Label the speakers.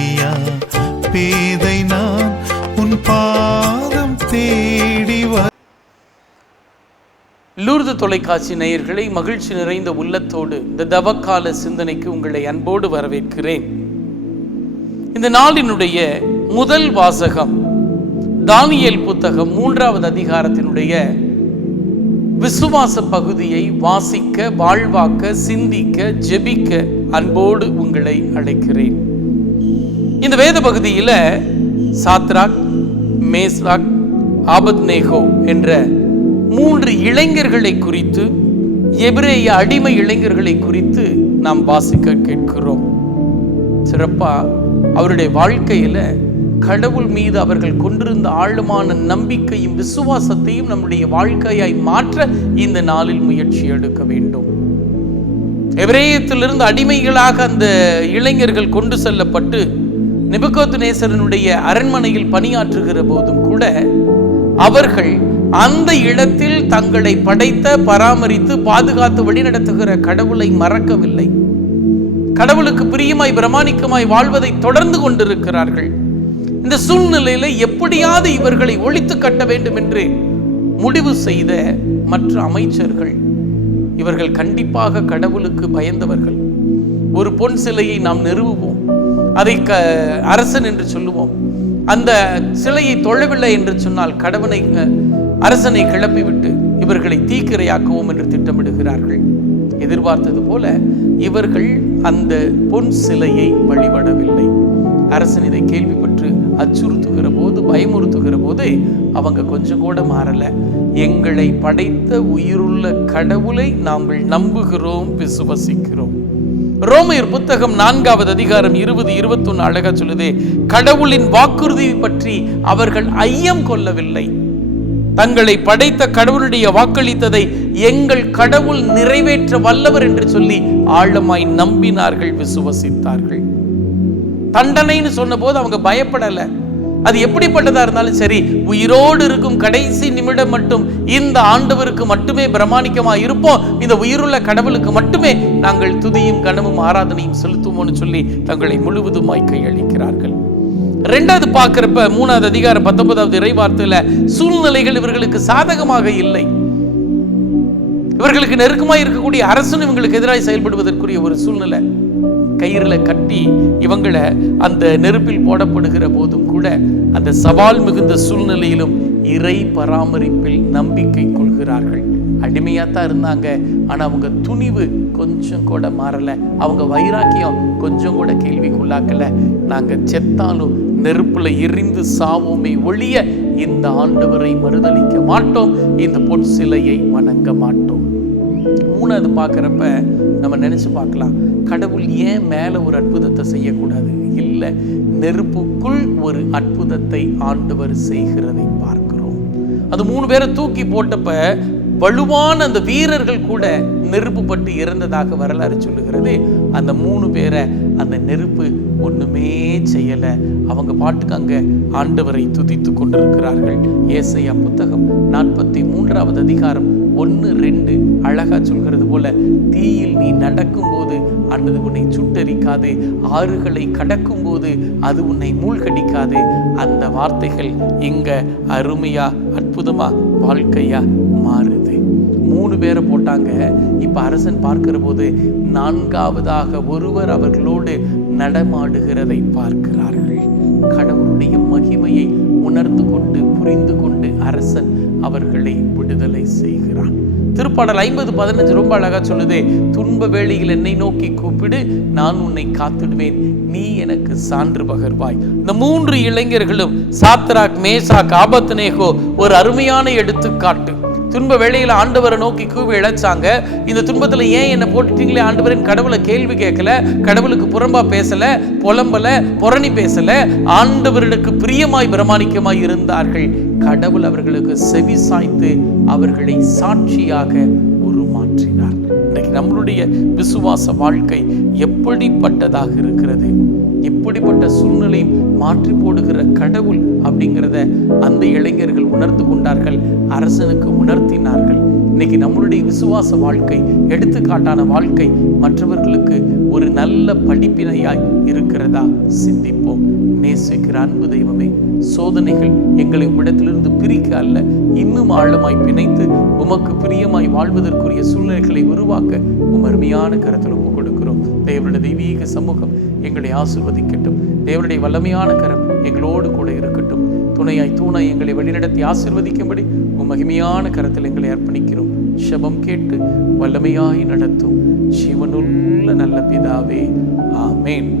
Speaker 1: பாதை பேதை நான் உன் பாதம் தேடி
Speaker 2: லூர்து தொலைக்காட்சி நேயர்களை மகிழ்ச்சி நிறைந்த உள்ளத்தோடு இந்த தவக்கால சிந்தனைக்கு உங்களை அன்போடு வரவேற்கிறேன். இந்த நாளினுடைய முதல் வாசகம் தானியல் புத்தகம் மூன்றாவது அதிகாரத்தினுடைய விசுவாச பகுதியை வாசிக்க வாழ்வாக்க சிந்திக்க ஜெபிக்க அன்போடு உங்களை அழைக்கிறேன். இந்த வேத பகுதியில் சாத்ராக் மேஸ்ராக் ஆபத்நேகோ என்ற மூன்று இளைஞர்களை குறித்து எபிரேய அடிமை இளைஞர்களை குறித்து நாம் வாசிக்க கேட்கிறோம். சிறப்பா அவருடைய வாழ்க்கையில கடவுள் மீது அவர்கள் கொண்டிருந்த ஆழமான நம்பிக்கையும் விசுவாசத்தையும் நம்முடைய வாழ்க்கையாய் மாற்ற இந்த நாளில் முயற்சி எடுக்க வேண்டும். எபிரேயத்திலிருந்து அடிமைகளாக அந்த இளைஞர்கள் கொண்டு செல்லப்பட்டு நிபுகோத்து நேசரனுடைய அரண்மனையில் பணியாற்றுகிற போதும் கூட அவர்கள் அந்த இடத்தில் தங்களை படைத்த பராமரித்து பாதுகாத்து வழிநடத்துகிற கடவுளை மறக்கவில்லை. கடவுளுக்கு பிரியமாய் பிரமாணிக்கமாய் வாழ்வதை தொடர்ந்து கொண்டிருக்கிறார்கள். இந்த சூழ்நிலையில எப்படியாவது இவர்களை ஒழித்து கட்ட வேண்டும் என்று முடிவு செய்த மற்ற அமைச்சர்கள் இவர்கள் கண்டிப்பாக கடவுளுக்கு பயந்தவர்கள். ஒரு பொன் சிலையை நாம் நிறுவுவோம். அதை க அரசன் என்று சொல்லுவோம். அந்த சிலையை தொழவில்லை என்று சொன்னால் கடவுளை அரசனை கிளப்பிவிட்டு இவர்களை தீக்கிரையாக்குவோம் என்று திட்டமிடுகிறார்கள். எதிர்பார்த்தது போல இவர்கள் அந்த பொன் சிலையை வழிபடவில்லை. அரசன் இதை கேள்விப்பட்டு அச்சுறுத்துகிற போது பயமுறுத்துகிற போது அவங்க கொஞ்சம் கூட மாறல. எங்களை படைத்த உயிருள்ள கடவுளை நாங்கள் நம்புகிறோம் விசுவசிக்கிறோம். ரோமையர் புத்தகம் நான்காவது அதிகாரம் இருபது இருபத்தொன்னு அழகா சொல்லுது கடவுளின் வாக்குறுதி பற்றி அவர்கள் ஐயம் கொள்ளவில்லை. தங்களை படைத்த கடவுளுடைய வாக்களித்ததை எங்கள் கடவுள் நிறைவேற்ற வல்லவர் என்று சொல்லி ஆழமாய் நம்பினார்கள் விசுவசித்தார்கள். தண்டனைன்னு சொன்னபோது அவங்க பயப்படலை. அது எப்படிப்பட்டதா இருந்தாலும் சரி உயிரோடு இருக்கும் கடைசி நிமிடம் மட்டும் இந்த ஆண்டவருக்கு மட்டுமே பிரமாணிக்கமா இருப்போம். இந்த உயிருள்ள கடவுளுக்கு மட்டுமே நாங்கள் துதியும் கனமும் ஆராதனையும் செலுத்துவோம்னு சொல்லி தங்களை முழுவதுமாய் கையளிக்கிறார்கள். ரெண்டாவது பார்க்கிறப்ப மூணாவது அதிகாரம் பத்தொன்பதாவது இறைவார்த்தையில சூழ்நிலைகள் இவர்களுக்கு சாதகமாக இல்லை. இவர்களுக்கு நெருக்கமாக இருக்கக்கூடிய அரசன் இவங்களுக்கு எதிராக செயல்படுவதற்குரிய ஒரு சூழ்நிலை. கயிறுல கட்டி இவங்களை அந்த நெருப்பில் போடப்படுகிற போதும் கூட அந்த சவால் மிகுந்த சூழ்நிலையிலும் இறை பராமரிப்பில் நம்பிக்கை கொள்கிறார்கள். அடிமையாக தான் இருந்தாங்க. ஆனால் அவங்க துணிவு கொஞ்சம் கூட மாறலை. அவங்க வைராக்கியம் கொஞ்சம் கூட கேள்விக்குள்ளாக்கலை. நாங்கள் செத்தாலும் நெருப்பில் எரிந்து சாவோமே ஒழிய இந்த ஆண்டவரை மறுதளிக்க மாட்டோம். இந்த பொற்சிலையை வணங்க மாட்டோம். மூணாவது பார்க்குறப்ப நம்ம நினச்சி பார்க்கலாம். கடவுள் ஏன் மேலே ஒரு அற்புதத்தை செய்யக்கூடாது? இல்லை நெருப்புக்குள் ஒரு அற்புதத்தை ஆண்டவர் செய்கிறதை பார்க்கிறோம். அது மூணு பேரை தூக்கி போட்டப்ப வலுவான அந்த வீரர்கள் கூட நெருப்புப்பட்டு இறந்ததாக வரலாறு சொல்லுகிறது. அந்த மூணு பேரை அந்த நெருப்பு ஒண்ணுமே செய்யல. அவங்க பாட்டுக்கு அங்க ஆண்டவரை துதித்து கொண்டிருக்கிறார்கள். ஏசையா புத்தகம் நாற்பத்தி மூன்றாவது அதிகாரம் ஒன்று ரெண்டு அழகாக சொல்கிறது போல தீயில் நீ நடக்கும்போது அல்லது உன்னை சுட்டரிக்காது ஆறுகளை கடக்கும்போது அது உன்னை மூழ்கடிக்காது. அந்த வார்த்தைகள் இங்க அருமையா அற்புதமா வாழ்க்கையா மாறுது. மூணு பேரை போட்டாங்க. இப்போ அரசன் பார்க்கிற போது நான்காவதாக ஒருவர் அவர்களோடு நடமாடுகிறதை பார்க்கிறார்கள். உணர்ந்து கொண்டு புரிந்து கொண்டு அரசன் அவர்களை விடுதலை செய்கிறான். திருப்பாடல் ஐம்பது பதினஞ்சு ரொம்ப அழகா சொல்லுது துன்ப வேளையில் என்னை நோக்கி கூப்பிடு நான் உன்னை காத்திடுவேன். நீ எனக்கு சான்று பகர்வாய். இந்த மூன்று இளைஞர்களும் சாத்ராக் மேசாக் ஆபத்னேகோ ஒரு அருமையான எடுத்துக்காட்டு. துன்ப வேளையில் ஆண்டவரை நோக்கி கூவி இழைச்சாங்க. இந்த துன்பத்துல ஏன் என்ன போட்டுட்டீங்களே? ஆண்டவரின் கடவுளை கேள்வி கேட்கல கடவுளுக்கு புறம்பா பேசல புலம்பல புறணி பேசல ஆண்டவர்களுக்கு பிரியமாய் பிரமாணிக்கமாய் இருந்தார்கள். கடவுள் அவர்களுக்கு செவி சாய்த்து அவர்களை சாட்சியாக உருமாற்றினார். இன்றைக்கு நம்மளுடைய விசுவாச வாழ்க்கை எப்படிப்பட்டதாக இருக்கிறது? எப்படிப்பட்ட சூழ்நிலை மாற்றி போடுகிற கடவுள் அப்படிங்கிறத அந்த இளைஞர்கள் உணர்ந்து கொண்டார்கள் அரசனுக்கு உணர்த்தினார்கள். இன்னைக்கு நம்மளுடைய விசுவாச வாழ்க்கை எடுத்துக்காட்டான வாழ்க்கை மற்றவர்களுக்கு ஒரு நல்ல படிப்பினையாய் இருக்கிறதா சிந்திப்போம். நேசிக்கிற அன்பு தெய்வமே சோதனைகள் எங்களை உம்மிடத்திலிருந்து பிரிக்க அல்ல இன்னும் ஆழமாய் பிணைத்து உமக்கு பிரியமாய் வாழ்வதற்குரிய சூழ்நிலைகளை உருவாக்க உமருமையான கரத்தில் ஒப்புக் கொடுக்கிறோம். தேவனுடைய தெய்வீக சமூகம் எங்களை ஆசிர்வதிக்கட்டும். தேவனுடைய வல்லமையான கரம் எங்களோடு கூட இருக்கட்டும். துணையாய் தூணாய் எங்களை வழிநடத்தி ஆசிர்வதிக்கும்படி உம் மகிமையான கரத்தில் எங்களை அர்ப்பணிக்கிறோம். செபம் கேட்டு வல்லமையாய் நடத்தும். ஜீவனுள்ள நல்ல பிதாவே ஆமேன்.